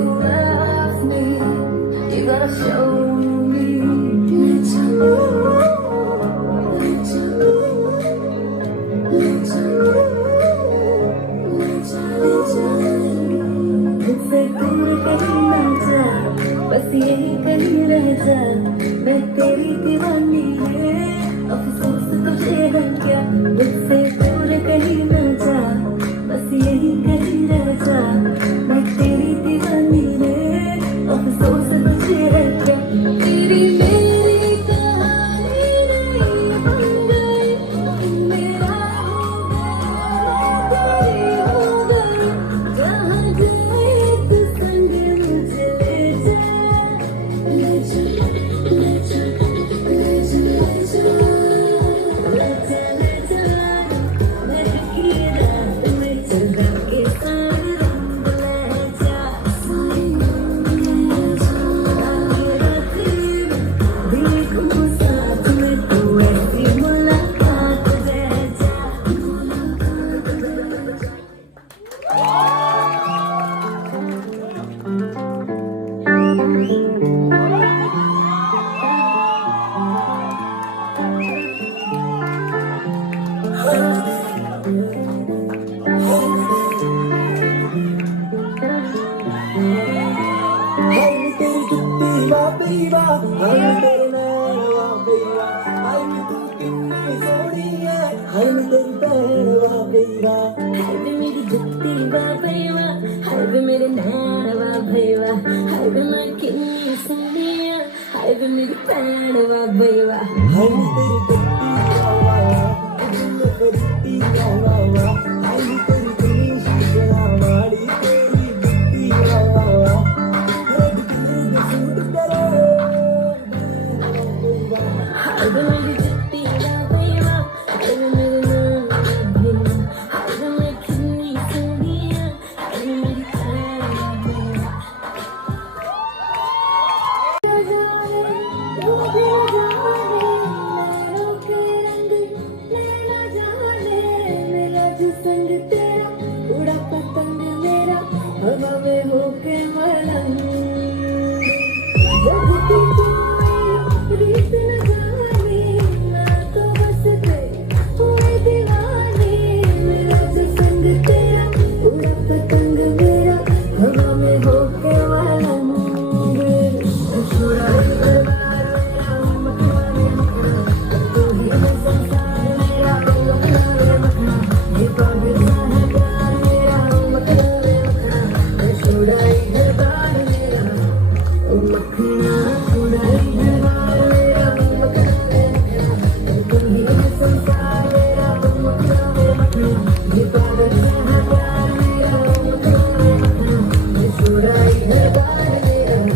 you love me, you gotta show me. Leja, leja, leja, leja, leja. मुझसे दूर कहीं ना जा, बस यही कहीं रह जा, मैं तेरी दीवानी है, अफसोस तुझे है क्या। मुझसे दूर कहीं ना जा, बस यही कहीं रह जा, मैं तेरी दीवानी है, अफसोस तुझे है क्या। तेरी मेरी कहानी नहीं बन गई, मेरा हो गया, तेरी हो गई, जहाँ गए तू संग मुझे ले जा। ले जा, ले जा, ले जा, ले जा, ले जा, मैं की रात में चला के सारे रंग ले जा। सारी रंग ले जा, आगे रात में देखूं साथ में तू ऐसी मुलाकात ले जा, मुलाकात ले जा। हाय नी तेरी जुत्ती वाह बेई वाह, हाय नी तेरे नैन वाह बेई वाह, हाय नी तू कितनी सोहनी है, हाय नी तेरी भैन वाह बेई वाह। हाय वे मेरी जुत्ती वाह भई वाह, हाय वे मेरे नैन वाह भई वाह, हाय वे मैं कितनी सोहनी आ, हाय वे मेरी भैन वाह भई वाह। हाय नी तेरी जुत्ती वाह वाह वाह, तुझे फरीती वाह वाह वाह, हाय नी तेरी कमीज शीशा वाली तेरी जुत्ती वाह वाह वाह, रेड कलर का सूट करे हाय वे मेरी जुत्ती वाह भई वाह, हाय वे मेरे नैन वाह भई वाह, हाय वे मैं कितनी सोहनी आ, हाय वे मेरी भैन वाह भई वाह। संग तेरा उड़ा पतंग मेरा, हवा में होके मलंग, जब तू रीत न जाने, मैं तो बस गई हुए दीवानी। मेरा जो संग तेरा उड़ा पतंग मेरा, हवा में होके मलंग, छोड़ा दरबार मेरा, मखना रे मखना, तू ही है संसार मेरा, मखना रे मखना, ये पागल सा है प्यार मेरा, मखना रे मखना, मैं छोड़ा दरबार मेरा, मखना।